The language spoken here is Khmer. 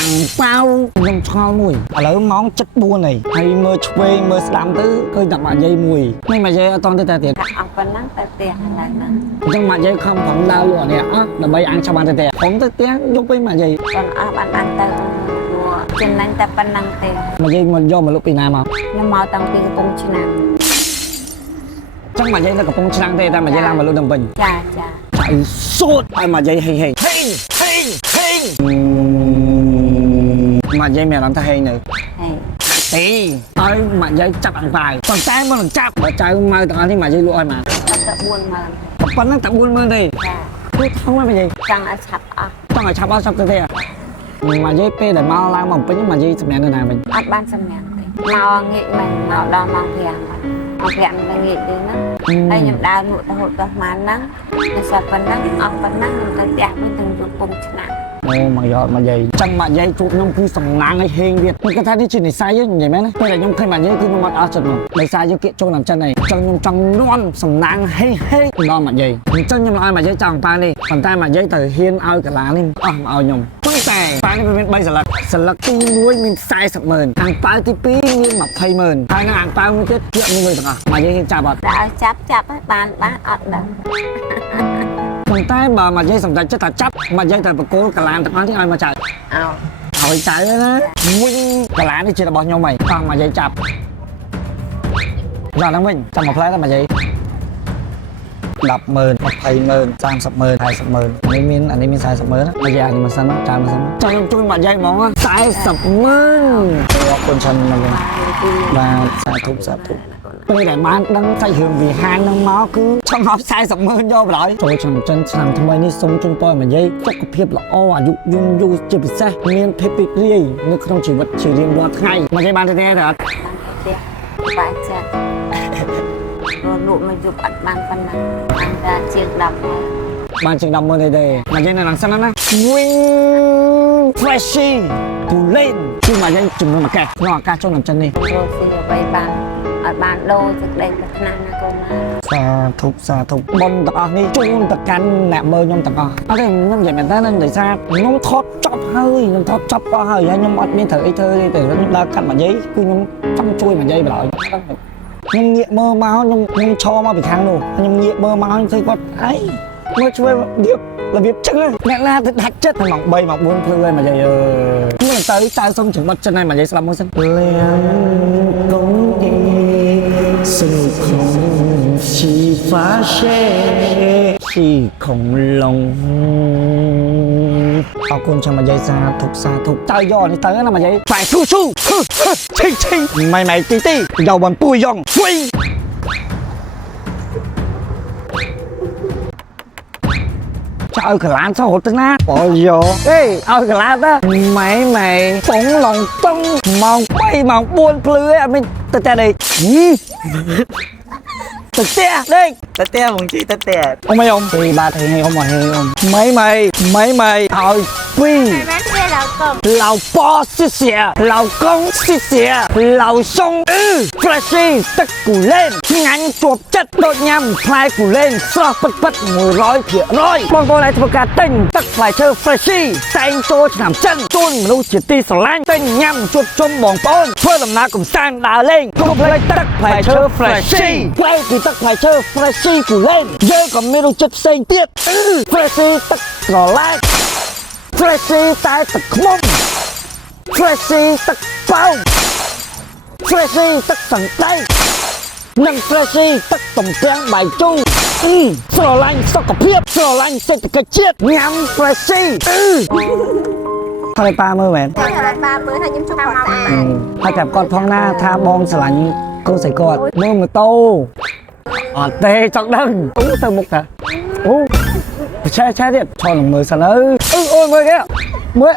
អាំងប៉ាវខ្ញុំឆ្ងល់មួយឥឡូវម៉ោង7:04ហើយហើយមើលឆ្វេងមើលស្ដាំទៅឃើញតែម៉ាក់យាយមួយនេះម៉ាក់យាយអត់តទៅតែទៀតអស់ប៉ុណ្ណឹងទៅផ្ទះហ្នឹងអញ្ចឹងម៉ាក់យាយខំប្រំដើរលក់នេះអស់ដើម្បីអាំងចាំបានទៅផ្ទះខ្ញុំទៅផ្ទះយកវិញម៉ាក់យាយប៉ុន្តែអស់បានទៅចំណេញតែប៉ុណ្ណឹងទេម៉ាក់យាយមកយកមកលក់ពីណាមកខ្ញុំមកតាំងពីកំពង់ឆ្នាំងចឹងម៉ាក់យាយនៅកំពង់ឆ្នាំងទេតែម៉ាក់យាយឡើងមកលក់ដល់វិញចាចៃសូតហើយម៉ាក់យាយហេងម៉ាក់យាយមានអារម្មណ៍ថាហេងនៅទេហើយម៉ាក់យាយចាប់អាំងប៉ាវប៉ុន្តែមិននឹងចាប់បើចៅម៉ៅទាំងអស់នេះម៉ាក់យាយលក់ឲ្យម៉ាក់តែ40000ប៉ុណ្ណឹងតែ40000ទេចាគឺធំហើយម៉ាក់យាយចង់ឲ្យឆាប់អស់ចង់ឲ្យឆាប់អស់ឆាប់ទៅទេម៉ាក់យាយពេលដែលមកឡើងមកពេញម៉ាក់យាយសម្រាប់នៅណាវិញអត់បានសម្រាប់ទេមកងាកមិនមកដល់ម៉ោង5មក5ទៅងាកទេណាហើយខ្ញុំដើរលក់រហូតដល់ម៉ានហ្នឹងតែស្រាប់ប៉ុណ្ណឹងអស់ប៉ុណ្ណឹងខ្ញុំទៅផ្ទះវិញទៅកំពង់ឆ្នាំងអូមកយកម៉ាក់យាយចឹងម៉ាក់យាយជួបខ្ញុំគឺសំណាងឲ្យហេងទៀតខ្ញុំគាត់ថានេះជានិស័យហ្នឹងនិយាយមែនទេពេលដែលខ្ញុំឃើញម៉ាក់យាយគឺខ្ញុំអត់អស់ចិត្តមកដោយសារយើងគៀកចូលតាមចិនហើយចឹងខ្ញុំចង់នាំសំណាងហេងដល់ម៉ាក់យាយអញ្ចឹងខ្ញុំឲ្យម៉ាក់យាយចង់ប៉ានេះប៉ុន្តែម៉ាក់យាយត្រូវហ៊ានឲ្យកន្លានេះអស់មកឲ្យខ្ញុំប៉ុន្តែប៉ានេះមាន3សន្លឹកសន្លឹកទី1មាន400,000អាំងប៉ាវទី2មាន200,000ហើយនឹងអាំងប៉ាវមួយទៀតជា100,000ទាំងអស់ម៉ាក់យាយហ៊ានចាប់អត់តែឲ្យចាប់ហើយបានអត់ដឹងប៉ុន្តែបើម៉ាក់យាយសម្រេចចិត្តថាចាប់ម៉ាក់យាយត្រូវបកគោលកលានទាំងអស់នេះឲ្យមកចៅឲ្យចៅណាវិញកលាននេះជារបស់ខ្ញុំហើយតោះម៉ាក់យាយចាប់ដល់ហ្នឹងវិញចាំមកផ្លែទៅម៉ាក់យាយ100000 200000 300000 400000អានេះមាន400000ម៉ាក់យាយអានេះមកសិនចាំមកសិនចាំខ្ញុំជួយម៉ាក់យាយហ្មង400000អរគុណច្រើនណាស់បាទសាធុពេលដែលបានដឹងសាច់រឿងវិហារនឹងមកគឺចង់ឲ្យ400000យកបណ្ដោយចូលឆ្នាំចិនឆ្នាំថ្មីនេះសូមជូនពរម៉ាក់យាយសុខភាពល្អអាយុយឺនយូរជាពិសេសមានភាពរីករាយនៅក្នុងជីវិតជារៀងរាល់ថ្ងៃម៉ាក់យាយបានទេទេអត់បានទេបាយចាស់លក់មកយប់អត់បានប៉ុណ្ណាបានតែជាង10បានជាង100000ទេម៉ាក់យាយនៅឡើងសិនណាវិញ Freshy ពូលេនគឺម៉ាក់យាយជំនួសមកកាសក្នុងឱកាសចូលឆ្នាំចិននេះរស់ស៊ីអ្វីបានអត់បានដូរសេចក្តីប្រាថ្នាណាកូនណាសាធុបុណ្យទាំងអស់នេះជូនទៅកាន់អ្នកមើលខ្ញុំទាំងអស់អត់ទេខ្ញុំនិយាយមែនតើនឹងដោយសារខ្ញុំថតចប់ហើយខ្ញុំថតចប់អស់ហើយខ្ញុំអត់មានត្រូវអីធ្វើទេតែខ្ញុំដើរកាត់ម៉ាក់យាយគឺខ្ញុំចង់ជួយម៉ាក់យាយបណ្ដោយខ្ញុំងាកមើលមកខ្ញុំឈរមកពីខាងនោះខ្ញុំងាកមើលមកខ្ញុំឃើញគាត់អីមើលជួយរបៀបចឹងអ្នកណាទៅដាច់ចិត្តម៉ោង3ម៉ោង4ភ្លឺហើយម៉ាក់យាយមើលទៅចៅសុំចំណុចចិនហើយម៉ាក់យាយស្ដាប់មួយសិនលៀងកុំអី生空是发现是恐龙អរគុណចាំម៉ាក់យាយសាធុតើយកនេះទៅណាម៉ាក់យាយphảiស៊ូឈិម៉ៃទីយកបានពួយយ៉ងវិញcho ơi cả lan sao hột na bỏ vô ê ơi cả lan đó mày bóng lòng tung màu bay màu buôn lưới anh mình tê đây tê đây mong chi tê ông mấy ông thì ba thầy hay ông mà hay ông mấy mày ơi quy老婆谢谢老公谢谢老兄Flashy tất củ lên ngắn chuột chất đột nhằm phai củ lên so bất 100%បងប្អូនអាចធ្វើការទិញទឹកផ្លែឈើ Flashy តែងចូលឆ្នាំចិនជូនមនុស្សជាទីស្រឡាញ់ទិញញ៉ាំជួបជុំបងប្អូនធ្វើដំណើរកម្សាន្តដើរលេងកុំភ្លេចទឹកផ្លែឈើ Flashy ផ្លែពីទឹកផ្លែឈើ Flashy គូលែនយើងក៏មានរសជាតិផ្សេងទៀត Flashy ទឹកស្រឡាញ់Flashy តែទឹកខ្មុំ Flashy ទឹកប៉ោង Flashy ទឹកសណ្តែកនិង Flashy ទឹកទំពាំងបាយជូរស្រឡាញ់សុខភាពស្រឡាញ់សេដ្ឋកិច្ចជាតិញ៉ាំ Flashy ហើយប៉ាមើលមែនហើយប៉ាមើលថាខ្ញុំជុំគាត់ស្អាតហើយចាំគាត់ផងណាថាបងស្រឡាញ់កូនស្រីគាត់មើលម៉ូតូអត់ទេចង់ដឹងទៅមុខតាអូឆែទៀតឈរនឹងមើលសិនអូយមើលគេមើល